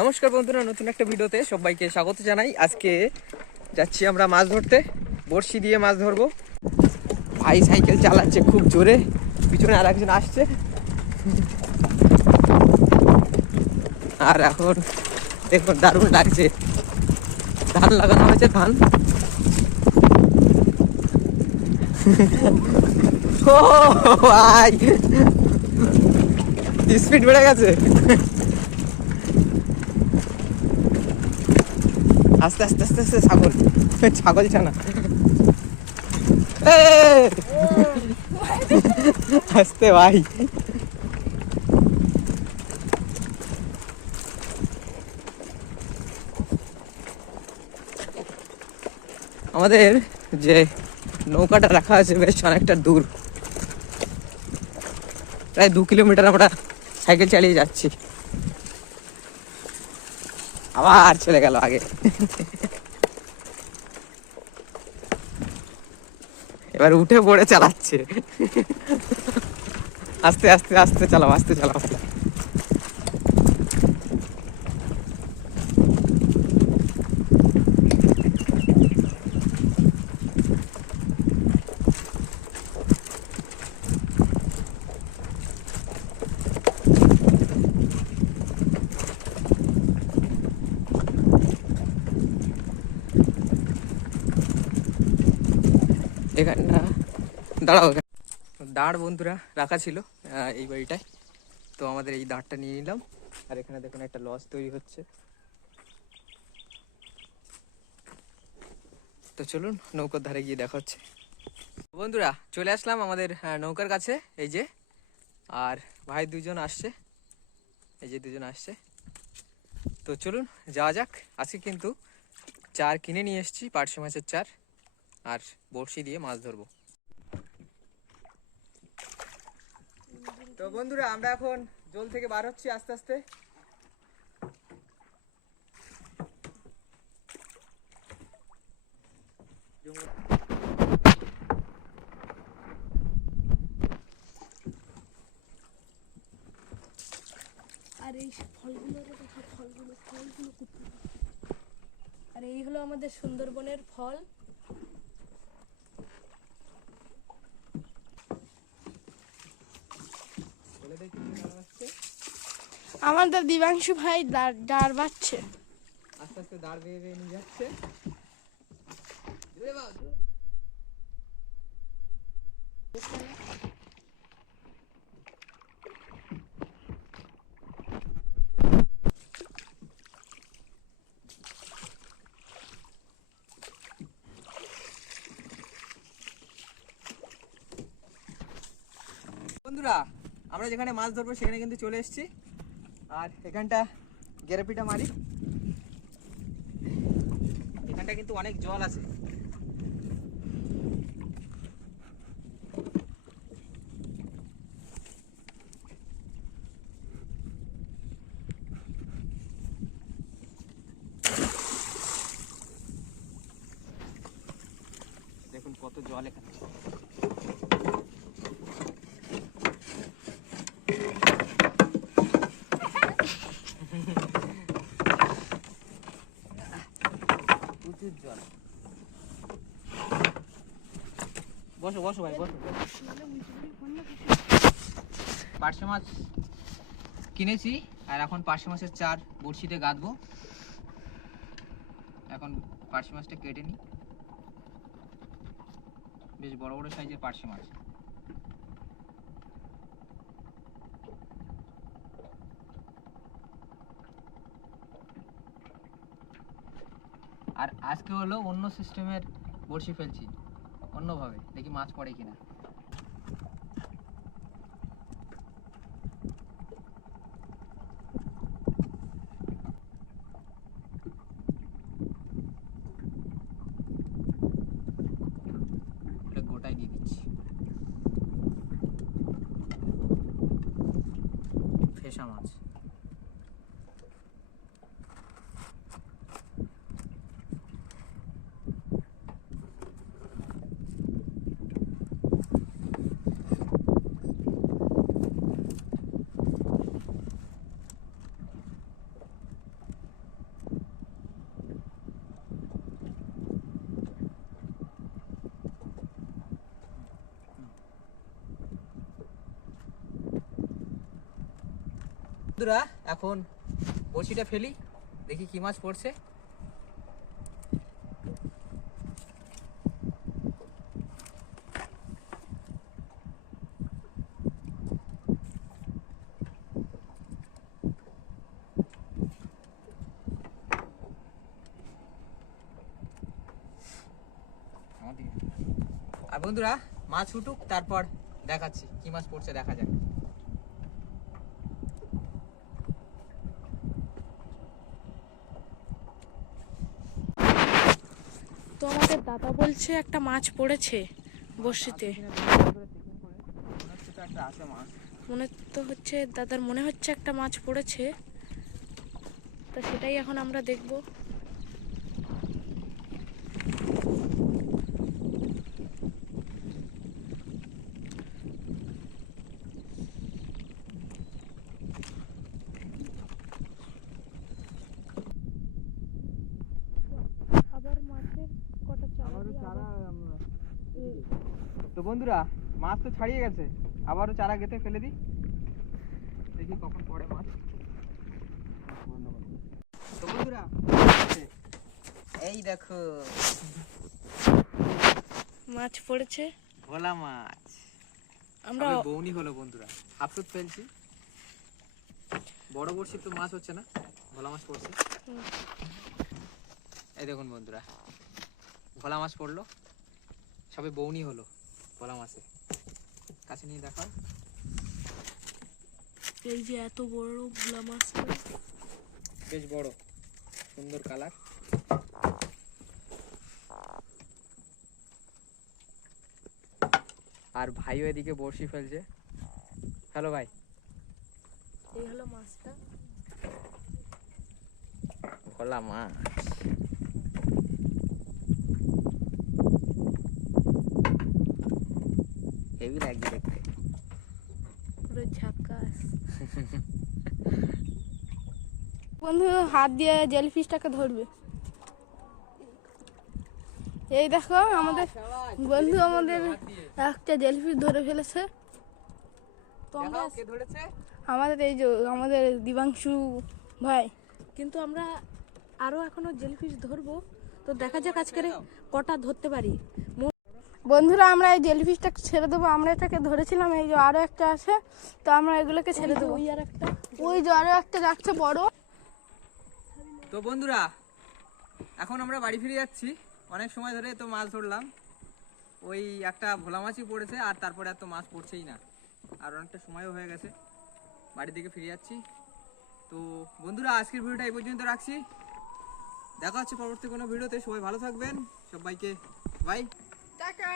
নমস্কার বন্ধুরা, নতুন একটা ভিডিওতে সবাইকে স্বাগত জানাই। আজকে যাচ্ছি আমরা মাছ ধরতে, বড়শি দিয়ে মাছ ধরবো। ভাই সাইকেল চালাচ্ছে খুব জোরে, পিছনে আর একজন আসছে। আর এখন দেখুন, দারুণ লাগছে। ধান লাগানো হয়েছে, ধান। ও ভাই স্পিড বেড়ে গেছে। আস্তে আস্তে আস্তে আস্তে, ছাগল। ছাগল ছানা! আস্তে, ভাই। আমাদের যে নৌকাটা রাখা আছে, বেশ অনেকটা দূর। প্রায় দু কিলোমিটার আমরা সাইকেল চালিয়ে যাচ্ছি। আবার চলে গেল আগে। এবার উঠে পড়ে চালাচ্ছে। আস্তে আস্তে আস্তে চালাও আস্তে চালাও। এখানটা। দাঁড়াও। দাঁড় বন্ধুরা, রাখা ছিল এই বাড়িটায়। তো আমাদের এই দাঁড়টা নিয়ে নিলাম। আর এখানে দেখুন একটা লস তৈরি হচ্ছে। তো চলুন, নৌকার ধারে গিয়ে দেখা হচ্ছে। বন্ধুরা, চলে আসলাম আমাদের নৌকার কাছে, এই যে। আর ভাই দুজন আসছে। এই যে দুজন আসছে। তো চলুন, যাওয়া যাক। আজকে কিন্তু চার কিনে নিয়ে এসেছি পার্শে মাছের চার। আর বড়শি দিয়ে মাছ ধরবো। তো বন্ধুরা, আমরা এখন জল থেকে বার হচ্ছি আস্তে আস্তে। আর, এই ফলগুলো ফলগুলো আর, এই হলো আমাদের সুন্দরবনের ফল বলে দেখি কি নাম আসছে? আমাদের দিবাংশু ভাই ডার বাচ্ছে আস্তে আস্তে দাঁড় বেয়ে বেয়ে নিয়ে যাচ্ছে। বন্ধুরা আমরা যেখানে মাছ ধরবো, সেখানে কিন্তু চলে এসেছি। আর এখানটা গেরেপিটা মারি। এখানটা কিন্তু অনেক জল আছে। দেখুন কত জল এখানে। প্রচুর জল। বসো বসো ভাই, বসো। পার্শে মাছ কিনেছি, আর এখন পার্শে মাছের চার বড়শিতে গাঁদবো। এখন পার্শে মাছটা কেটে নিই। বেশ বড় বড় সাইজের পার্শে মাছ। আর আজকে হলো অন্য সিস্টেমের বড়শি ফেলছি, অন্যভাবে। দেখি মাছ পড়ে কিনা। গোটাই দিয়ে ফেসা মাছ। বন্ধুরা, এখন বড়শিটা ফেলি, দেখি কি মাছ পড়ছে। আর বন্ধুরা, মাছ উঠুক, তারপর দেখাচ্ছি, কি মাছ পড়ছে দেখা যাক। তো আমাদের দাদা বলছে একটা মাছ পড়েছে বর্ষিতে মনে তো হচ্ছে, দাদার মনে হচ্ছে একটা মাছ পড়েছে। তো সেটাই এখন আমরা দেখব আবার মাছের কটা চারা দিয়ে আবার- এই- তো বন্ধুরা মাছ তো ছাড়িয়ে গেছে। আবারও চারা গেতে ফেলে দিই। দেখি কখন পড়ে মাছ। তো বন্ধুরা এই দেখো। মাছ পড়েছে। ভোলা মাছ। আমরা বৌনি হলো বন্ধুরা। হাফটুত ফেলছি। বড় বড়শি তো মাছ হচ্ছে না। ভোলা মাছ পড়ছে। এই দেখুন বন্ধুরা। ভোলা মাছ পড়ল। সবে বৌনি হলো। ভোলা মাছে কাছে নিয়ে দেখাও। এই যে এত বড় ভোলা মাছ বেশ বড় সুন্দর কালার। আর ভাইও এদিকে বড়শি ফেলছে। হ্যালো ভাই। এই হলো মাছটা। ভোলা মাছ। হেভি লাগছে দেখতে পুরো ঝাকাস বন্ধু হাত দিয়ে জেলিফিশটাকে ধরবে। এই দেখো আমাদের বন্ধু আমাদের একটা জেলিফিশ ধরে ফেলেছে। তো আমরা আমাদের এই যে আমাদের দিবাংশু ভাই। কিন্তু আমরা আরও এখনও জেলিফিশ ধরবো। তো দেখা যাক আজকে কটা ধরতে পারি। বন্ধুরা আমরা এই জেলিফিশটা ছেড়ে দেবো। আমরা এটাকে ধরেছিলাম এই যে আরও একটা আছে তো আমরা এগুলোকে ছেড়ে দেবো। ওই আর একটা। ওই যে আরও একটা যাচ্ছে বড়। তো বন্ধুরা এখন আমরা বাড়ি ফিরে যাচ্ছি। অনেক সময় ধরে তো মাছ ধরলাম। ওই একটা ভোলা মাছই পড়েছে আর তারপরে আর তো মাছ পড়ছেই না। আর অনেকটা সময়ও হয়ে গেছে বাড়ির দিকে ফিরে যাচ্ছি। তো বন্ধুরা আজকের ভিডিওটা এই পর্যন্ত রাখছি। দেখা হচ্ছে পরবর্তী কোনো ভিডিওতে। সবাই ভালো থাকবেন। সবাইকে বাই Danke.